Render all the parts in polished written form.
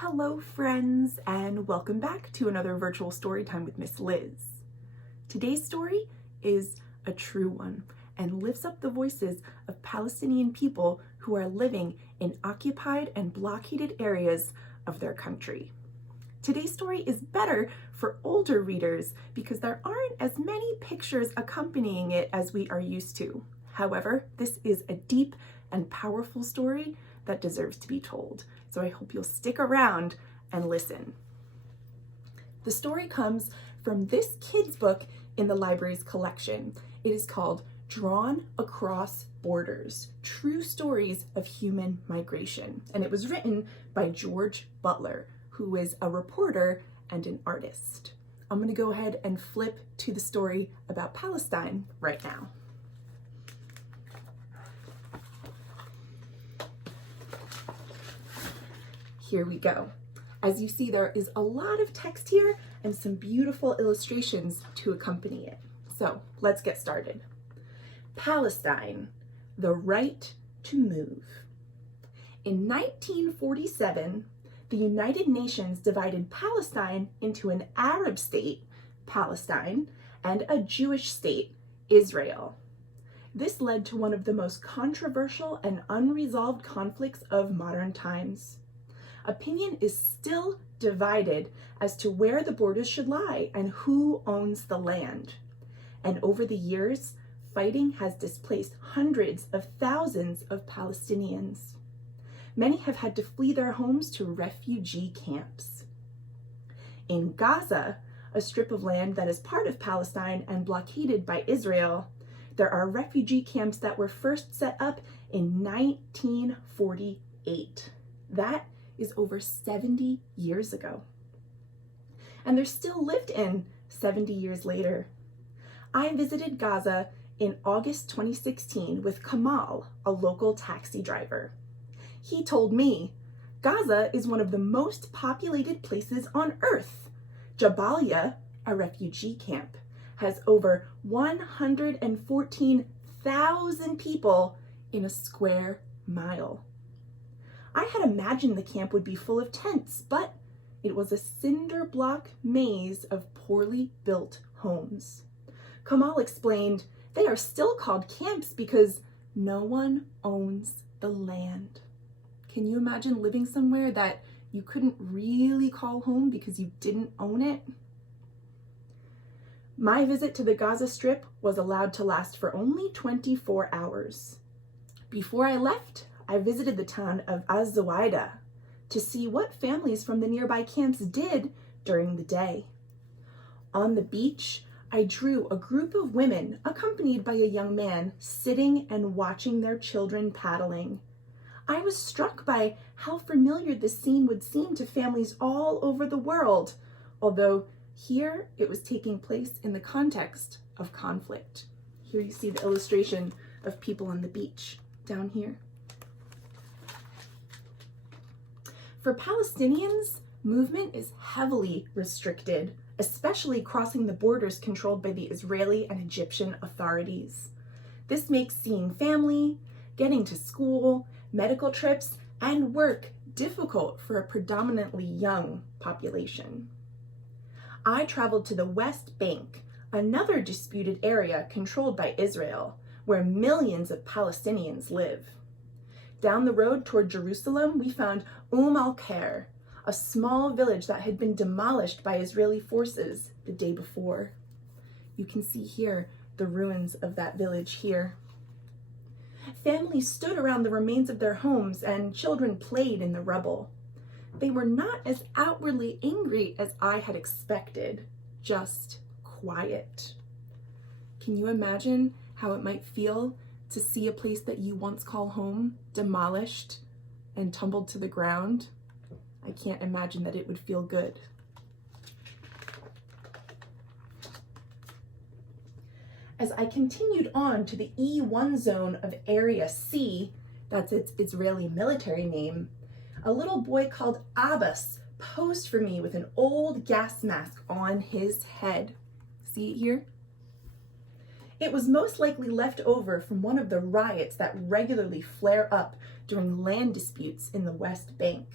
Hello friends, and welcome back to another virtual story time with Miss Liz. Today's story is a true one and lifts up the voices of Palestinian people who are living in occupied and blockaded areas of their country. Today's story is better for older readers because there aren't as many pictures accompanying it as we are used to. However, this is a deep and powerful story that deserves to be told. So I hope you'll stick around and listen. The story comes from this kid's book in the library's collection. It is called Drawn Across Borders, True Stories of Human Migration. And it was written by George Butler, who is a reporter and an artist. I'm gonna go ahead and flip to the story about Palestine right now. Here we go. As you see, there is a lot of text here and some beautiful illustrations to accompany it. So let's get started. Palestine, the right to move. In 1947, the United Nations divided Palestine into an Arab state, Palestine, and a Jewish state, Israel. This led to one of the most controversial and unresolved conflicts of modern times. Opinion is still divided as to where the borders should lie and who owns the land. And over the years, fighting has displaced hundreds of thousands of Palestinians. Many have had to flee their homes to refugee camps. In Gaza, a strip of land that is part of Palestine and blockaded by Israel, there are refugee camps that were first set up in 1948. That is over 70 years ago. And they're still lived in 70 years later. I visited Gaza in August 2016 with Kamal, a local taxi driver. He told me, Gaza is one of the most populated places on earth. Jabalia, a refugee camp, has over 114,000 people in a square mile. I had imagined the camp would be full of tents, but it was a cinder block maze of poorly built homes. Kamal explained they are still called camps because no one owns the land. Can you imagine living somewhere that you couldn't really call home because you didn't own it? My visit to the Gaza Strip was allowed to last for only 24 hours. Before I left, I visited the town of Az-Zawaida to see what families from the nearby camps did during the day. On the beach, I drew a group of women accompanied by a young man sitting and watching their children paddling. I was struck by how familiar this scene would seem to families all over the world, although here it was taking place in the context of conflict. Here you see the illustration of people on the beach down here. For Palestinians, movement is heavily restricted, especially crossing the borders controlled by the Israeli and Egyptian authorities. This makes seeing family, getting to school, medical trips, and work difficult for a predominantly young population. I traveled to the West Bank, another disputed area controlled by Israel, where millions of Palestinians live. Down the road toward Jerusalem, we found al-Khair, a small village that had been demolished by Israeli forces the day before. You can see here the ruins of that village here. Families stood around the remains of their homes and children played in the rubble. They were not as outwardly angry as I had expected, just quiet. Can you imagine how it might feel to see a place that you once called home demolished and tumbled to the ground? I can't imagine that it would feel good. As I continued on to the E1 zone of Area C, that's its Israeli military name, a little boy called Abbas posed for me with an old gas mask on his head. See it here? It was most likely left over from one of the riots that regularly flare up during land disputes in the West Bank.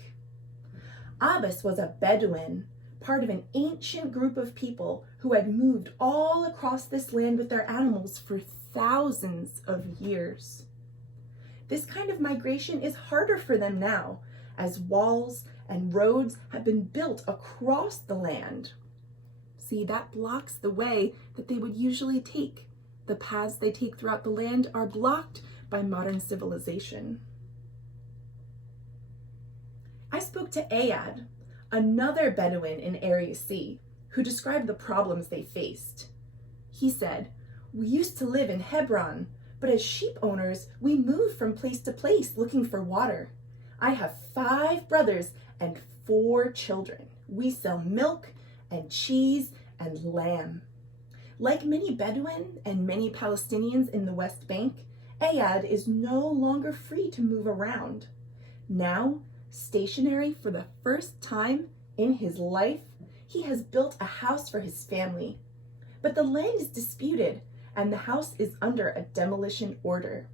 Abbas was a Bedouin, part of an ancient group of people who had moved all across this land with their animals for thousands of years. This kind of migration is harder for them now, as walls and roads have been built across the land. See, that blocks the way that they would usually take. The paths they take throughout the land are blocked by modern civilization. I spoke to Ayad, another Bedouin in Area C, who described the problems they faced. He said, "We used to live in Hebron, but as sheep owners, we moved from place to place looking for water. I have 5 brothers and 4 children. We sell milk and cheese and lamb." Like many Bedouin and many Palestinians in the West Bank, Ayad is no longer free to move around. Now, stationary for the first time in his life, he has built a house for his family. But the land is disputed, and the house is under a demolition order.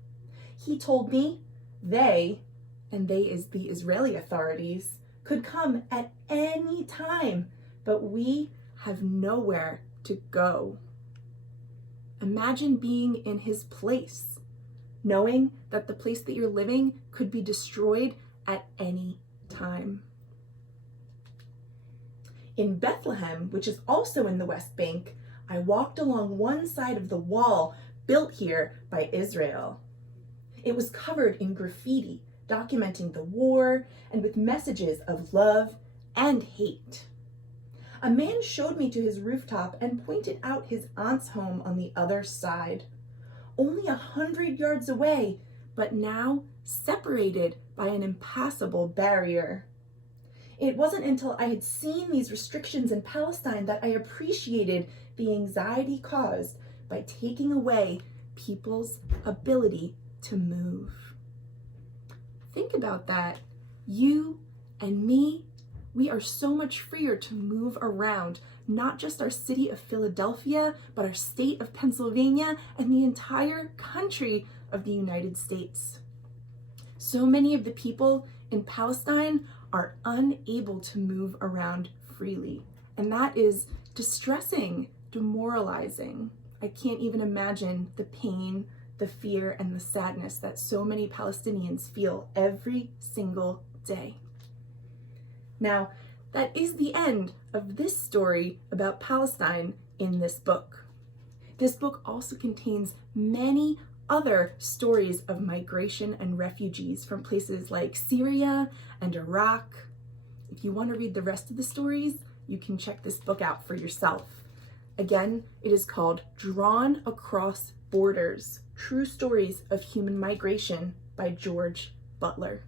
He told me they, and they is the Israeli authorities, could come at any time, but we have nowhere to go. Imagine being in his place, knowing that the place that you're living could be destroyed at any time. In Bethlehem, which is also in the West Bank, I walked along one side of the wall built here by Israel. It was covered in graffiti, documenting the war and with messages of love and hate. A man showed me to his rooftop and pointed out his aunt's home on the other side, only 100 yards away, but now separated by an impassable barrier. It wasn't until I had seen these restrictions in Palestine that I appreciated the anxiety caused by taking away people's ability to move. Think about that. You and me, we are so much freer to move around, not just our city of Philadelphia, but our state of Pennsylvania and the entire country of the United States. So many of the people in Palestine are unable to move around freely, and that is distressing, demoralizing. I can't even imagine the pain, the fear, and the sadness that so many Palestinians feel every single day. Now, that is the end of this story about Palestine in this book. This book also contains many other stories of migration and refugees from places like Syria and Iraq. If you want to read the rest of the stories, you can check this book out for yourself. Again, it is called Drawn Across Borders: True Stories of Human Migration by George Butler.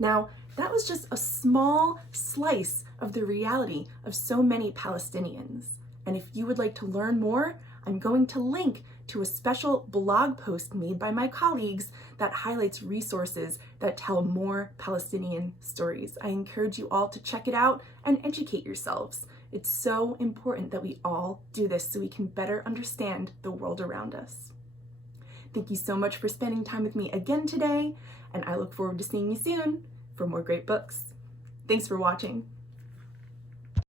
Now, that was just a small slice of the reality of so many Palestinians. And if you would like to learn more, I'm going to link to a special blog post made by my colleagues that highlights resources that tell more Palestinian stories. I encourage you all to check it out and educate yourselves. It's so important that we all do this so we can better understand the world around us. Thank you so much for spending time with me again today, and I look forward to seeing you soon for more great books. Thanks for watching.